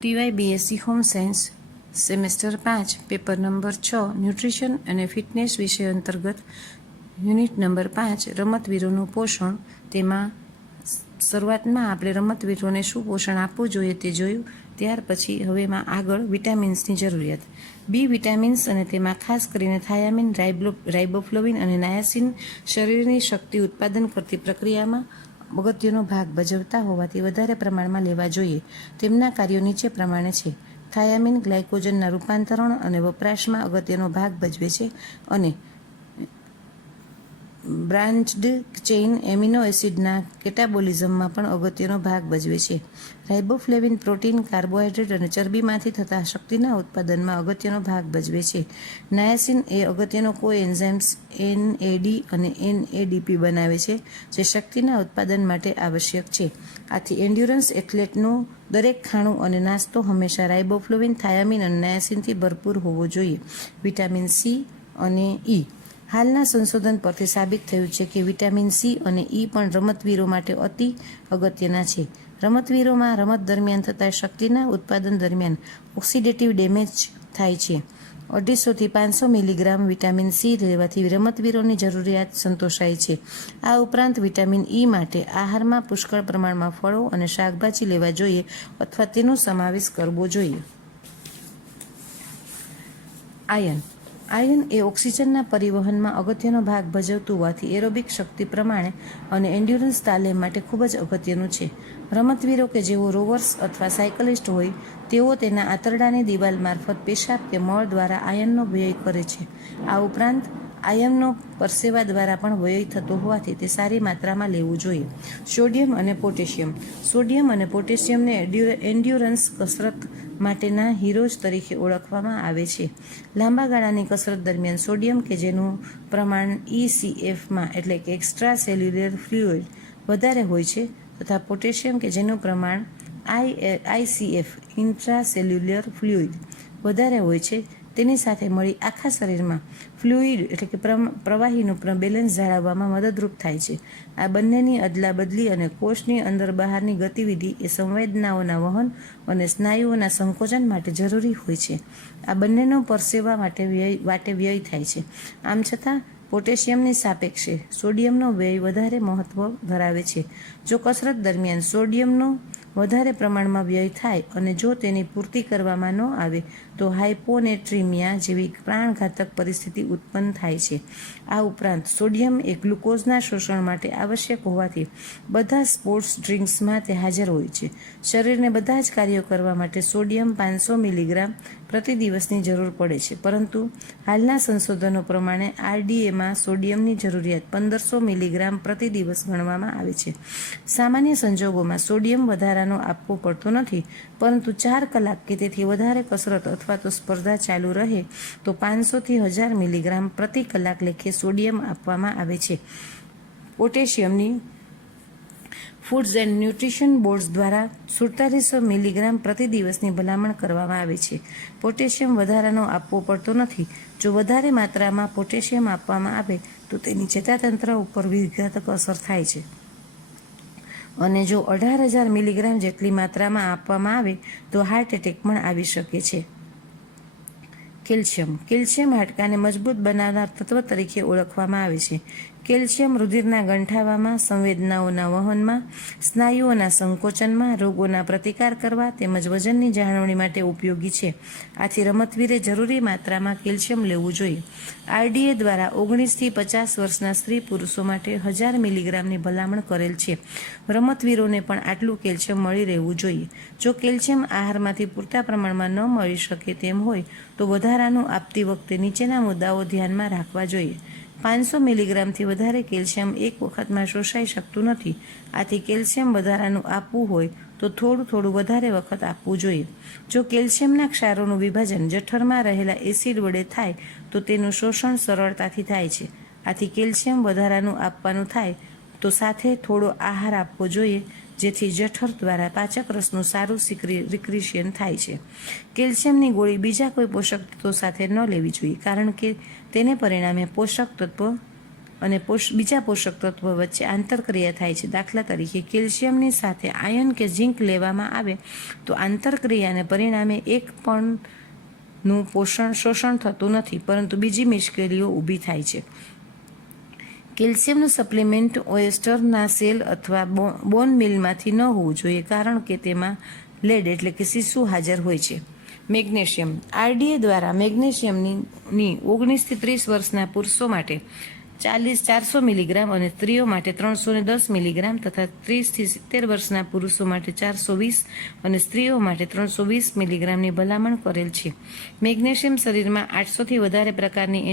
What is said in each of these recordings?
ટીવાય B.Sc home science semester 5 paper number 6 nutrition અને fitness વિષય અંતર્ગત યુનિટ નંબર 5 રમતવીરોનું પોષણ. તેમાં શરૂઆતમાં આપણે રમતવીરોને શું પોષણ આપવું જોઈએ તે જોયું. ત્યાર પછી હવેમાં આગળ વિટામિન્સની જરૂરિયાત. બી વિટામિન્સ અને તેમાં ખાસ કરીને થાયામીન, રાઇબોફ્લોવિન અને નાયાસિન શરીરની શક્તિ ઉત્પાદન કરતી પ્રક્રિયામાં અગત્યનો ભાગ ભજવતા હોવાથી વધારે પ્રમાણમાં લેવા જોઈએ. તેમના કાર્યો નીચે પ્રમાણે છે. થાયામીન ગ્લાયકોજનના રૂપાંતરણ અને વપરાશમાં અગત્યનો ભાગ ભજવે છે અને બ્રાન્ચ્ડ ચેઇન એમિનો એસિડના કેટાબોલિઝમમાં પણ અગત્યનો ભાગ ભજવે છે. રાઇબોફ્લેવિન પ્રોટીન, કાર્બોહાઈડ્રેટ અને ચરબીમાંથી થતા શક્તિના ઉત્પાદનમાં અગત્યનો ભાગ ભજવે છે. નાયાસિન એ અગત્યનો કોએન્ઝાઇમ્સ NAD અને NADP બનાવે છે, જે શક્તિના ઉત્પાદન માટે આવશ્યક છે. આથી એન્ડ્યુરન્સ એથ્લેટનું દરેક ખાણું અને નાસ્તો હંમેશા રાઇબોફ્લોવિન, થાયામીન અને નાયાસિનથી ભરપૂર હોવો જોઈએ. વિટામિન સી અને ઈ. હાલના સંશોધન પરથી સાબિત થયું છે કે વિટામિન સી અને ઈ પણ રમતવીરો માટે અતિ અગત્યના છે. રમતવીરોમાં રમત દરમિયાન થતા શક્તિના ઉત્પાદન દરમિયાન ઓક્સિડેટિવ ડેમેજ થાય છે. 250 થી 500 મિલીગ્રામ વિટામિન સી લેવાથી રમતવીરોની જરૂરિયાત સંતોષાય છે. આ ઉપરાંત વિટામિન ઈ માટે આહારમાં પુષ્કળ પ્રમાણમાં ફળો અને શાકભાજી લેવા જોઈએ અથવા તેનો સમાવેશ કરવો જોઈએ. આયર્ન. આયર્ન એ ઓક્સિજનના પરિવહનમાં અગત્યનો ભાગ ભજવતું હોવાથી એરોબિક શક્તિ પ્રમાણે અને એન્ડ્યુરન્સ તાલીમ માટે ખૂબ જ અગત્યનું છે. રમતવીરો કે જેઓ રોવર્સ અથવા સાયકલિસ્ટ હોય તેઓ તેના આંતરડાની દિવાલ મારફત પેશાબ કે મળ દ્વારા આયર્નનો વ્યય કરે છે. આ ઉપરાંત આયર્નનો પરસેવા દ્વારા પણ વ્યય થતો હોવાથી તે સારી માત્રામાં લેવું જોઈએ. સોડિયમ અને પોટેશિયમ. સોડિયમ અને પોટેશિયમને એન્ડ્યુરન્સ કસરત માટેના હીરોઝ તરીકે ઓળખવામાં આવે છે. લાંબા ગાળાની કસરત દરમિયાન સોડિયમ કે જેનું પ્રમાણ ECFમાં એટલે કે એક્સ્ટ્રા સેલ્યુલર ફ્લુઇડ વધારે હોય છે તથા પોટેશિયમ કે જેનું પ્રમાણ ICF ઇન્ટ્રાસેલ્યુલર ફ્લુઇડ વધારે હોય છે, તેની સાથે મળી આખા શરીરમાં ફ્લુઇડ એટલે કે પ્રવાહીનું બેલેન્સ જાળવવામાં મદદરૂપ થાય છે. આ બંનેની અદલા બદલી અને કોષની અંદર બહારની ગતિવિધિ એ સંવેદનાઓના વહન અને સ્નાયુઓના સંકોચન માટે જરૂરી હોય છે. આ બંનેનો પરસેવા માટે વ્યય થાય છે. આમ છતાં પોટેશિયમની સાપેક્ષે સોડિયમનો વ્યય વધારે મહત્વ ધરાવે છે. જો કસરત દરમિયાન સોડિયમનો વધારે પ્રમાણમાં વ્યય થાય અને જો તેની પૂર્તિ કરવામાં ન આવે તો હાઇપોનેટ્રીમિયા જેવી પ્રાણઘાતક પરિસ્થિતિ ઉત્પન્ન થાય છે. આ ઉપરાંત સોડિયમ એ ગ્લુકોઝના શોષણ માટે આવશ્યક હોવાથી બધા સ્પોર્ટ્સ ડ્રિંક્સમાં તે હાજર હોય છે. શરીરને બધા જ કાર્યો કરવા માટે સોડિયમ 500 મિલીગ્રામ પ્રતિ દિવસની જરૂર પડે છે, પરંતુ હાલના સંશોધનો પ્રમાણે RDAમાં સોડિયમની જરૂરિયાત 1500 મિલીગ્રામ પ્રતિ દિવસ ગણવામાં આવે છે. સામાન્ય સંજોગોમાં સોડિયમ વધારાનો આપવો પડતો નથી, પરંતુ 4 કલાક કે તેથી વધારે કસરત અથવા તો સ્પર્ધા ચાલુ રહે તો 500 થી 1000 મિલીગ્રામ પ્રતિ કલાક લેખે સોડિયમ આપવામાં આવે છે. પોટેશિયમની ફૂડ્સ એન્ડ ન્યુટ્રિશન બોર્ડ્સ દ્વારા 4700 મિલીગ્રામ પ્રતિ દિવસની ભલામણ કરવામાં આવે છે. પોટેશિયમ વધારાનો આપવો પડતો નથી. જો વધારે માત્રામાં પોટેશિયમ આપવામાં આવે તો તેની ચેતાતંત્ર ઉપર વિઘાતક અસર થાય છે અને જો 18000 મિલીગ્રામ જેટલી માત્રામાં આપવામાં આવે તો હાર્ટ એટેક પણ આવી શકે છે. કેલ્શિયમ. કેલ્શિયમ હાડકાને મજબૂત બનાવનાર તત્વ તરીકે ઓળખવામાં આવે છે. કેલ્શિયમ રુધિરના ગંઠાવામાં, સંવેદનાઓના વહનમાં, સ્નાયુઓના સંકોચનમાં, રોગોના પ્રતિકાર કરવા તેમજ વજનની જાળવણી માટે ઉપયોગી છે. આથી રમતવીરે જરૂરી માત્રામાં કેલ્શિયમ લેવું જોઈએ. RDA દ્વારા 19 થી 50 વર્ષના સ્ત્રી પુરુષો માટે 1000 મિલીગ્રામની ભલામણ કરેલ છે. રમતવીરોને પણ આટલું કેલ્શિયમ મળી રહેવું જોઈએ. જો કેલ્શિયમ આહારમાંથી પૂરતા પ્રમાણમાં ન મળી શકે તેમ હોય તો વધારાનું આપતી વખતે નીચેના મુદ્દાઓ ધ્યાનમાં રાખવા જોઈએ. 500 મિલીગ્રામથી વધારે કેલ્શિયમ એક વખતમાં શોષાઈ શકતું નથી. આથી કેલ્શિયમ વધારાનું આપવું હોય તો થોડું વધારે વખત આપવું જોઈએ. જો કેલ્શિયમના ક્ષારોનું વિભાજન જઠરમાં રહેલા એસિડ વડે થાય તો તેનું શોષણ સરળતાથી થાય છે. આથી કેલ્શિયમ વધારાનું આપવાનું થાય તો સાથે થોડો આહાર આપવો જોઈએ, જેથી જઠર દ્વારા પાચક રસનું સારું રિક્રિએશન થાય છે. કેલ્શિયમની ગોળી બીજા કોઈ પોષક તત્વો સાથે ન લેવી જોઈએ, કારણ કે તેને પરિણામે પોષક તત્વ અને બીજા પોષક તત્વો વચ્ચે આંતરક્રિયા થાય છે. દાખલા તરીકે કેલ્શિયમની સાથે આયર્ન કે ઝીંક લેવામાં આવે તો આંતરક્રિયાને પરિણામે એક પણ શોષણ થતું નથી, પરંતુ બીજી મુશ્કેલીઓ ઊભી થાય છે. કેલ્શિયમનું સપ્લિમેન્ટ ઓયસ્ટરના સેલ અથવા બોન મિલમાંથી ન હોવું જોઈએ, કારણ કે તેમાં લેડ એટલે કે સીસું હાજર હોય છે. મેગ્નેશિયમ આરડીએ દ્વારા મેગ્નેશિયમની 19 થી 30 વર્ષના પુરુષો માટે 400 મિલીગ્રામ અને સ્ત્રીઓ માટે 310 મિલીગ્રામ તથા 30 થી 70 વર્ષના પુરુષો માટે 420 અને સ્ત્રીઓ માટે 320 મિલીગ્રામની ભલામણ કરેલ છે. મેગ્નેશિયમ શરીરમાં 800થી વધારે પ્રકારની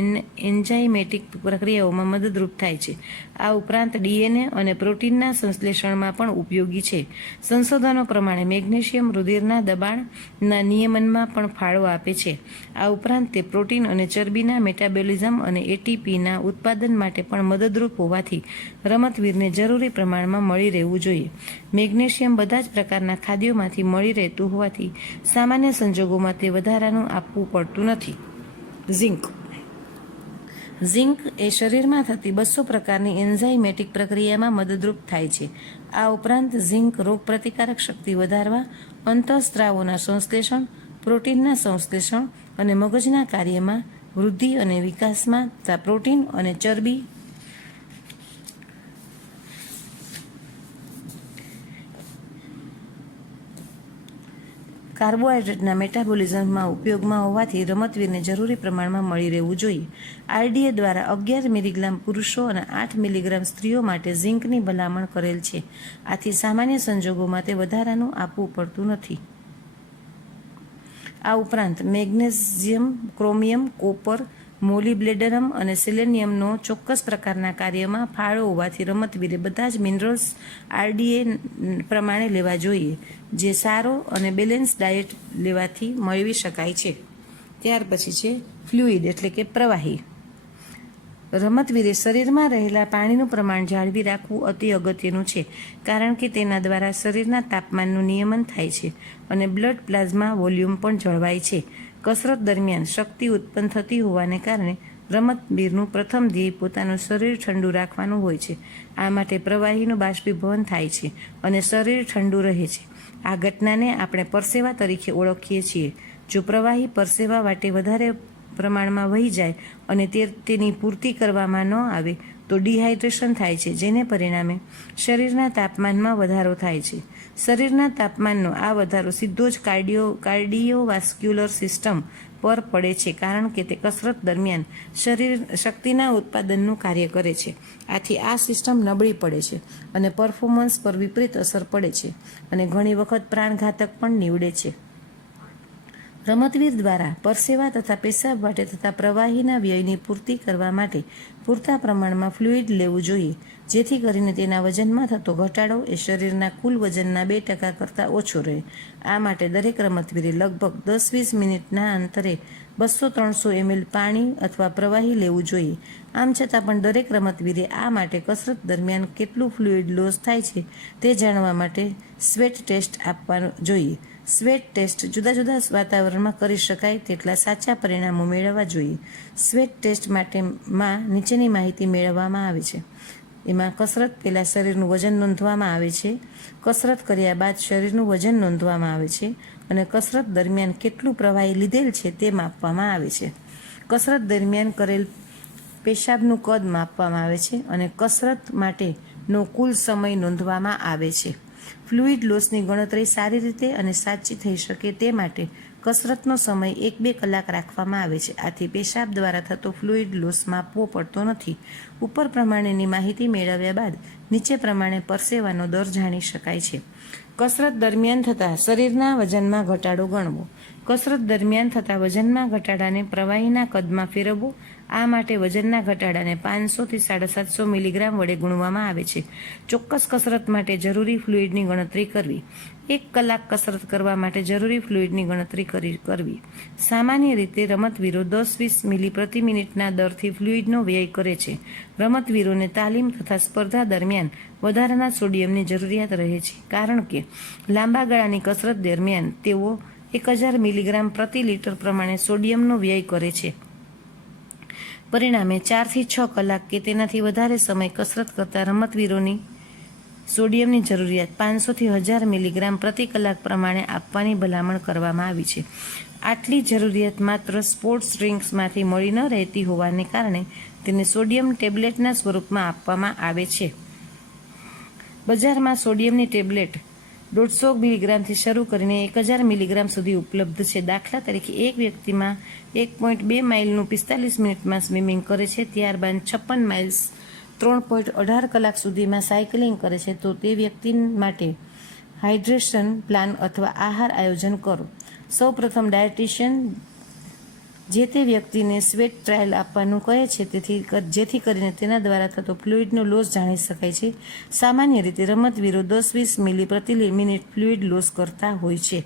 એન્ઝાઇમેટિક પ્રક્રિયાઓમાં મદદરૂપ થાય છે. આ ઉપરાંત ડીએનએ અને પ્રોટીનના સંશ્લેષણમાં પણ ઉપયોગી છે. સંશોધનો પ્રમાણે મેગ્નેશિયમ રુધિરના દબાણના નિયમનમાં પણ ફાળો આપે છે. આ ઉપરાંત તે પ્રોટીન અને ચરબીના મેટાબોલિઝમ અને એટીપીના ઉત્પાદન માટે પણ મદદરૂપ હોવાથી રમતવીરને જરૂરી પ્રમાણમાં મળી રહેવું જોઈએ. મેગ્નેશિયમ બધા જ પ્રકારના ખાદ્યોમાંથી મળી રહેતું હોવાથી સામાન્ય સંજોગોમાં તે વધારાનું આપવું પડતું નથી. ઝિંક એ શરીરમાં થતી 200 પ્રકારની એન્ઝાઇમેટિક પ્રક્રિયામાં મદદરૂપ થાય છે. આ ઉપરાંત ઝિંક રોગપ્રતિકારક શક્તિ વધારવા, અંતઃસ્ત્રાવોના સંશ્લેષણ, પ્રોટીનના સંશ્લેષણ અને મગજના કાર્યમાં વૃદ્ધિ અને વિકાસમાં તથા પ્રોટીન અને ચરબી કાર્બોહાઈડ્રેટના મેટાબોલિઝમમાં ઉપયોગમાં હોવાથી રમતવીરને જરૂરી પ્રમાણમાં મળી રહેવું જોઈએ. આરડીએ દ્વારા 11 મિલીગ્રામ પુરુષો અને 8 મિલીગ્રામ સ્ત્રીઓ માટે ઝિંકની ભલામણ કરેલ છે. આથી સામાન્ય સંજોગોમાં તે વધારાનું આપવું પડતું નથી. આ ઉપરાંત મેગ્નેશિયમ, ક્રોમિયમ, કોપર, મોલિબ્લેડનમ અને સેલેનિયમનો ચોક્કસ પ્રકારના કાર્યમાં ફાળો હોવાથી રમતવીરે બધા જ મિનરલ્સ આરડીએ પ્રમાણે લેવા જોઈએ, જે સારો અને બેલેન્સ ડાયટ લેવાથી મેળવી શકાય છે. ત્યાર પછી છે ફ્લુઇડ એટલે કે પ્રવાહી. રમતવીરે શરીરમાં રહેલા પાણીનું પ્રમાણ જાળવી રાખવું અતિ અગત્યનું છે, કારણ કે તેના દ્વારા શરીરના તાપમાનનું નિયમન થાય છે અને બ્લડ પ્લાઝમા વોલ્યુમ પણ જળવાય છે. કસરત દરમિયાન શક્તિ ઉત્પન્ન થતી હોવાને કારણે રમતવીરનું પ્રથમ ધ્યેય પોતાનું શરીર ઠંડુ રાખવાનું હોય છે. આ માટે પ્રવાહીનું બાષ્પીભવન થાય છે અને શરીર ઠંડુ રહે છે. આ ઘટનાને આપણે પરસેવા તરીકે ઓળખીએ છીએ. જો પ્રવાહી પરસેવા વાટે વધારે પ્રમાણમાં વહી જાય અને તેની પૂર્તિ કરવામાં ન આવે તો ડિહાઇડ્રેશન થાય છે, જેને પરિણામે શરીરના તાપમાનમાં વધારો થાય છે. શરીરના તાપમાનનો આ વધારો સીધો જ કાર્ડિયોવાસ્ક્યુલર સિસ્ટમ પર પડે છે, કારણ કે તે કસરત દરમિયાન શક્તિના ઉત્પાદનનું કાર્ય કરે છે. આથી આ સિસ્ટમ નબળી પડે છે અને પરફોર્મન્સ પર વિપરીત અસર પડે છે અને ઘણી વખત પ્રાણઘાતક પણ નીવડે છે. રમતવીર દ્વારા પરસેવા તથા પેશાબ વાટે તથા પ્રવાહીના વ્યયની પૂર્તિ કરવા માટે પૂરતા પ્રમાણમાં ફ્લુઇડ લેવું જોઈએ, જેથી કરીને તેના વજનમાં થતો ઘટાડો એ શરીરના કુલ વજનના 2% કરતાં ઓછો રહે. આ માટે દરેક રમતવીરે લગભગ 10-20 મિનિટના અંતરે 200-300 ml પાણી અથવા પ્રવાહી લેવું જોઈએ. આમ છતાં પણ દરેક રમતવીરે આ માટે કસરત દરમિયાન કેટલું ફ્લુઇડ લોસ થાય છે તે જાણવા માટે સ્વેટ ટેસ્ટ આપવાનો જોઈએ. સ્વેટ ટેસ્ટ જુદા જુદા વાતાવરણમાં કરી શકાય તેટલા સાચા પરિણામો મેળવવા જોઈએ. સ્વેટ ટેસ્ટ માટેમાં નીચેની માહિતી મેળવવામાં આવે છે. એમાં કસરત પહેલાં શરીરનું વજન નોંધવામાં આવે છે, કસરત કર્યા બાદ શરીરનું વજન નોંધવામાં આવે છે અને કસરત દરમિયાન કેટલું પ્રવાહી લીધેલ છે તે માપવામાં આવે છે. કસરત દરમિયાન કરેલ પેશાબનું કદ માપવામાં આવે છે અને કસરત માટેનો કુલ સમય નોંધવામાં આવે છે. ફ્લુઇડ લોસની ગણતરી સારી રીતે અને સાચી થઈ શકે તે માટે કસરતનો સમય 1-2 કલાક રાખવામાં આવે છે. આથી પેશાબ દ્વારા થતો ફ્લુઇડ લોસ માપવો પડતો નથી. ઉપર પ્રમાણેની માહિતી મેળવ્યા બાદ નીચે પ્રમાણે પરસેવાનો દર જાણી શકાય છે. કસરત દરમિયાન થતા શરીરના વજનમાં ઘટાડો ગણવો. કસરત દરમિયાન થતા વજનમાં ઘટાડાને પ્રવાહીના કદમાં ફેરવવો. આ માટે વજનના ઘટાડાને 500 થી 750 મિલીગ્રામ વડે ગુણવામાં આવે છે. ચોક્કસ કસરત માટે જરૂરી ફ્લુઇડની ગણતરી કરવી. 1 કલાક કસરત કરવા માટે જરૂરી ફ્લુઇડની ગણતરી કરવી. સામાન્ય રીતે રમતવીરો 10-20 મિલી પ્રતિ મિનિટના દરથી ફ્લુઇડનો વ્યય કરે છે. રમતવીરોને તાલીમ તથા સ્પર્ધા દરમિયાન વધારાના સોડિયમની જરૂરિયાત રહે છે, કારણ કે લાંબા ગાળાની કસરત દરમિયાન તેઓ 1000 મિલીગ્રામ પ્રતિ લિટર પ્રમાણે સોડિયમનો વ્યય કરે છે. પરિણામે 4 થી 6 કલાક કે તેનાથી વધારે સમય કસરત કરતા રમતવીરોની સોડિયમની જરૂરિયાત 500 થી 1000 મિલીગ્રામ પ્રતિ કલાક પ્રમાણે આપવાની ભલામણ કરવામાં આવી છે. આટલી જરૂરિયાત માત્ર સ્પોર્ટ્સ ડ્રિંક્સમાંથી મળી ન રહેતી હોવાને કારણે તેને સોડિયમ ટેબ્લેટના સ્વરૂપમાં આપવામાં આવે છે. બજારમાં સોડિયમની ટેબ્લેટ 150 મિલીગ્રામથી શરૂ કરીને 1000 મિલીગ્રામ સુધી ઉપલબ્ધ છે. દાખલા તરીકે, એક વ્યક્તિમાં 1.2 માઇલનું 45 મિનિટમાં સ્વિમિંગ કરે છે, ત્યારબાદ 56 માઇલ્સ 3.18 કલાક સુધીમાં સાયકલિંગ કરે છે, તો તે વ્યક્તિ માટે હાઇડ્રેશન પ્લાન અથવા આહાર આયોજન કરો. સૌપ્રથમ ડાયટિશિયન જે તે વ્યક્તિને સ્વેટ ટ્રાયલ આપવાનું કહે છે, જેથી કરીને તેના દ્વારા થતો ફ્લુઇડનો લોસ જાણી શકાય છે. સામાન્ય રીતે રમતવીરો 10-20 મિલી પ્રતિ મિનિટ ફ્લુઇડ લોસ કરતા હોય છે.